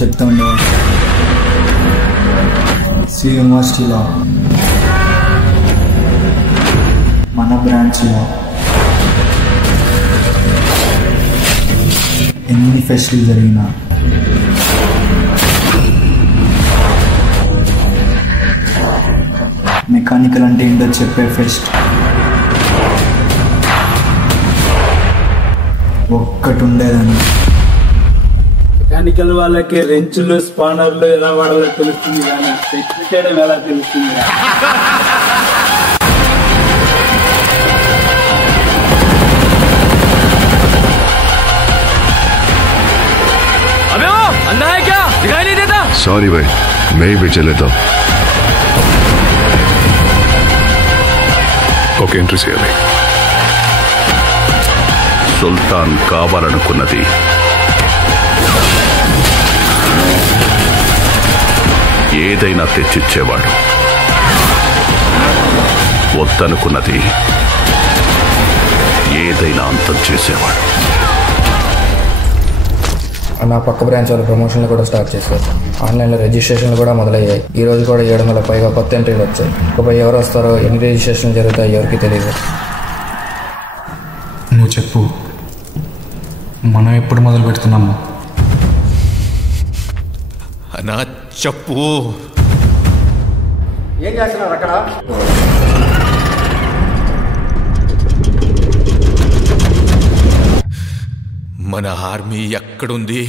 చెప్తూ ఉండేవాడు. శ్రీ యూనివర్సిటీలో మన బ్రాంచ్లో ఎన్ని ఫెస్టివల్ జరిగినా మెకానికల్ అంటే ఏంటో చెప్పే ఫెస్ట్ ఒక్కటి ఉండేదని. మెకానికల్ వాళ్ళకి రెంచులు స్పానర్లు ఎలా వాడాలో తెలుస్తుంది కానీ సెట్ చేయడం ఎలా తెలుస్తుంది? सॉरी भाई, मैं ही बेचे लेता हूँ. ఓకే, ఎంట్రీ చేయాలి. సుల్తాన్ కావాలనుకున్నది ఏదైనా తెచ్చిచ్చేవాడు, వద్దనుకున్నది ఏదైనా అంతం చేసేవాడు. నా పక్క బ్రాంచ్ వాళ్ళు ప్రమోషన్లు కూడా స్టార్ట్ చేశారు. ఆన్లైన్లో రిజిస్ట్రేషన్లు కూడా మొదలయ్యాయి. ఈ రోజు కూడా 700 పైగా కొత్త ఎంట్రీలు వచ్చాయి. ఇకపై ఎవరు వస్తారో, ఎన్ని రిజిస్ట్రేషన్లు జరుగుతాయో ఎవరికి తెలియదు. నువ్వు చెప్పు, మనం ఎప్పుడు మొదలు పెడుతున్నాము? అన్నా చెప్పు. ఏం చేస్తున్నారు అక్కడ? మన ఆర్మీ ఎక్కడుంది?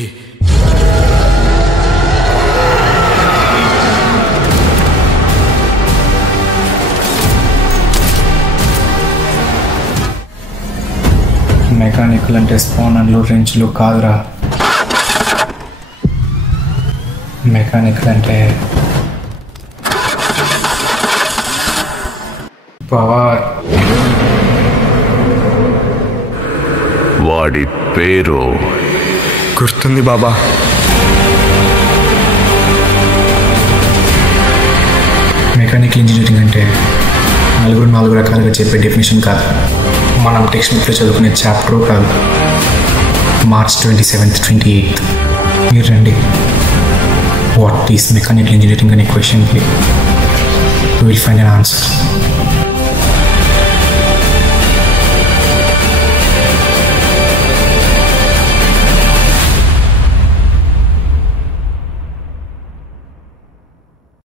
మెకానికల్ అంటే స్పానర్లు రెంచులు కాదురా. మెకానికల్ అంటే పవర్. వాడి పేరు గుర్తుంది బాబా. మెకానికల్ ఇంజనీరింగ్ అంటే నాలుగు రకాలుగా చెప్పే డెఫినేషన్ కాదు. మనం టెక్స్ట్ బుక్లో చదువుకునే చాప్టర్ కాదు. March 27th, 28th మీరు రండి. వాట్ ఈస్ మెకానికల్ ఇంజనీరింగ్ అనే క్వశ్చన్కి విల్ ఫైండ్ అన్ ఆన్సర్.